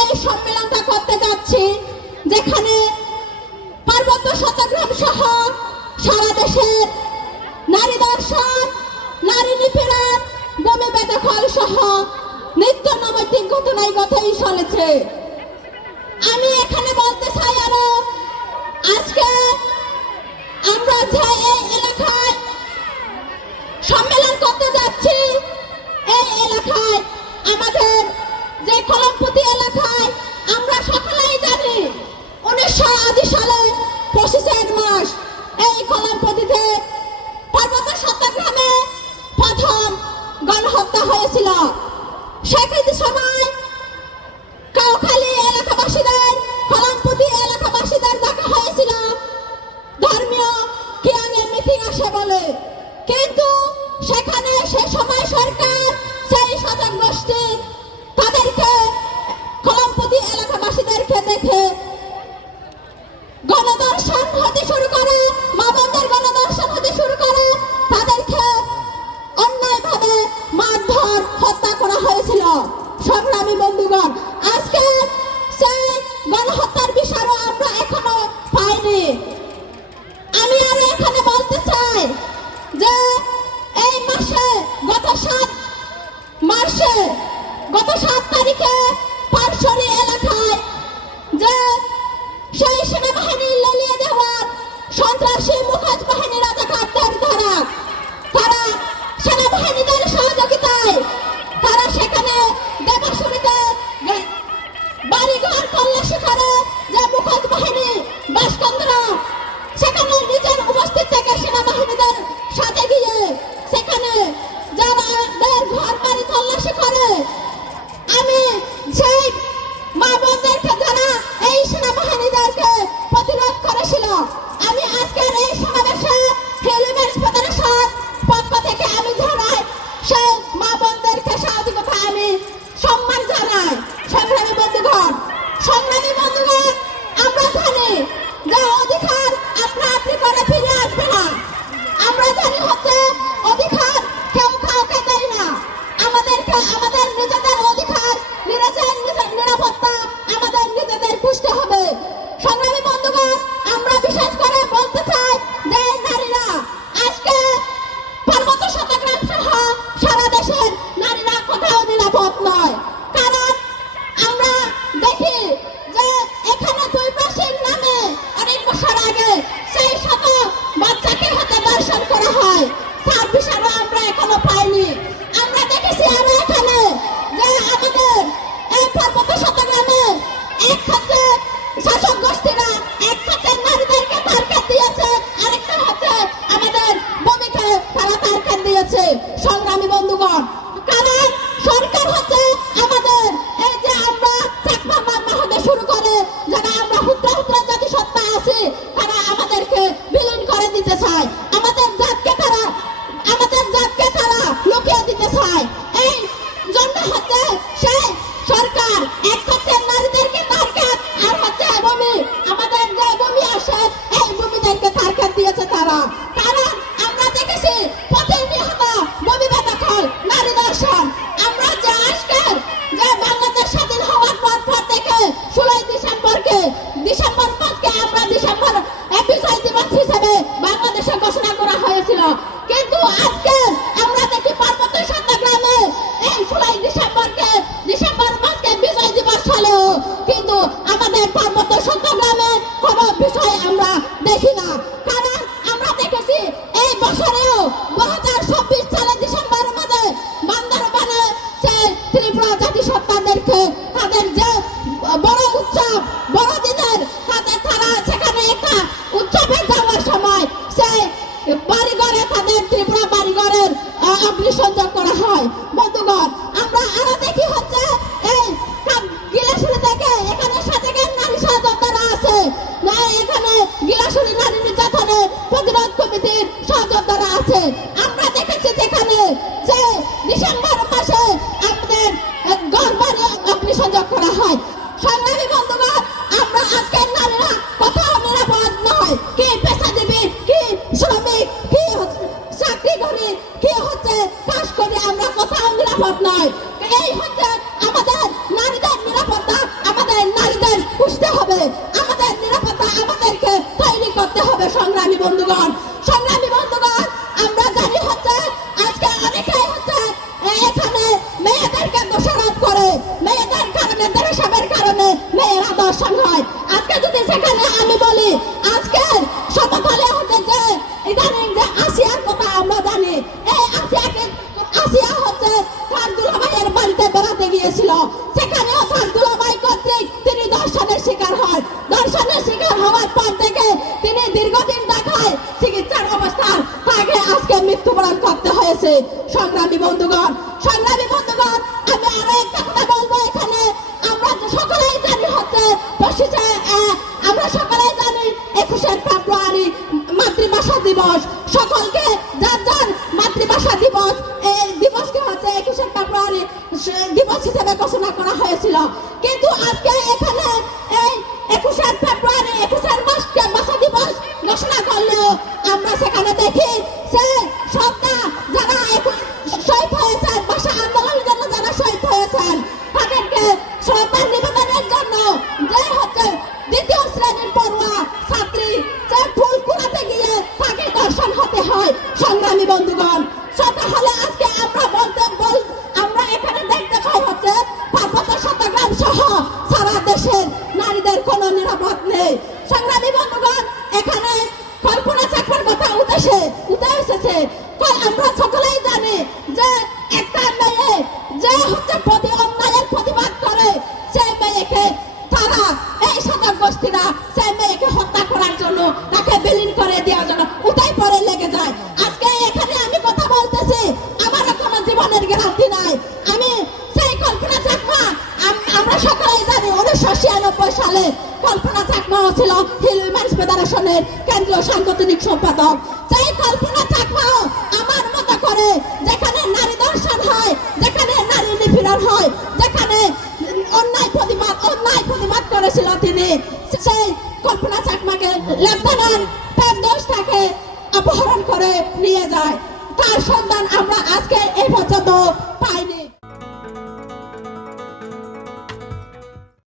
এই সম্মেলনটা করতে যাচ্ছি, যেখানে পার্বত্য চট্টগ্রাম সহ সারা নারী দর্শন, নারী নিপীড়ন, বমি বেদখল সহ নিত্য নৈতিক ঘটনায় কথাই চলেছে। আমি এখানে বলতে চাই আরও, আজকে আমরা যে এই এলাকায় সম্মেলন করতে যাচ্ছি, এই এলাকায় understand. উদ্দেশ্যে গত সাত তারিখে পার্শ্বরী এলাকায় যে সেই সেনাবাহিনীর লালিয়ে দেওয়ার সন্ত্রাসী হিসাবে আমরা এখনও পাইনি। আমরা দেখেছি আমি এখানে যে আমাদের এই পর্বত শতগ্রামে এক হচ্ছে শাসক গোষ্ঠীরা, এক হচ্ছে নারীদেরকে টার্গেট দিয়েছে, আরেকটা হচ্ছে আমাদের ভূমিকে তারা টার্গেট দিয়েছে। সংগ্রামী বন্ধু ছিল কিন্তু আজকে ত্রিপুরা বাড়িঘরের অগ্নিসংযোগ করা হয়। বন্ধুগণ, আমরা আরও দেখি হচ্ছে, এই গিলাসুরি থেকে এখানে সাজেকের নারী সহযোদ্ধারা আছে। এখানে গিলাসুরি নারী নির্যাতনে প্রতিরোধ কমিটির সহযোদ্ধারা আছে। আমরা দেখেছি যেখানে যে ডিসেম্বর মাসে আপনাদের গড় বাড়ি অগ্নিসংযোগ করা হয়। সংগ্রামী বন্ধুগণ, আমরা আজকের নারীরা কোথাও নিরাপদ নয়। কে পেশাজীবী, কি শ্রমিক করি। কি হচ্ছে? কাজ করে আমরা কোথাও নিরাপদ নয়। এই হচ্ছে আমাদের নারীদের নিরাপত্তা, আমাদের নারীদের বুঝতে হবে। আমাদের নিরাপত্তা আমাদেরকে তৈরি করতে হবে, সংগ্রামী বন্ধুগণ। করেছে সংগ্রামী বন্ধুগণ সংগ্রামী বন্ধুগণ, আমি আরও একটা কথা বলব এখানে। আমরা সকলেই জানি হচ্ছে পঁচিশে আমরা সকলেই জানি একুশে ফেব্রুয়ারি মাতৃভাষা দিবস। সকলকে কল্পনা চাকমা ছিল হিল ফেডারেশনের কেন্দ্রীয় সাংগঠনিক সম্পাদক। সেই কল্পনা চাকমাও আমার মতো করে যেখানে নারী দর্শন হয়, যেখানে নারী নিপীড়ন হয়, যেখানে অন্যায় প্রতিবাদ অন্যায় প্রতিবাদ করেছিল তিনি, সেই কল্পনা চাকমাকে লেফটেন্যান্ট তার তাকে অপহরণ করে নিয়ে যায়। তার সন্ধান আমরা আজকে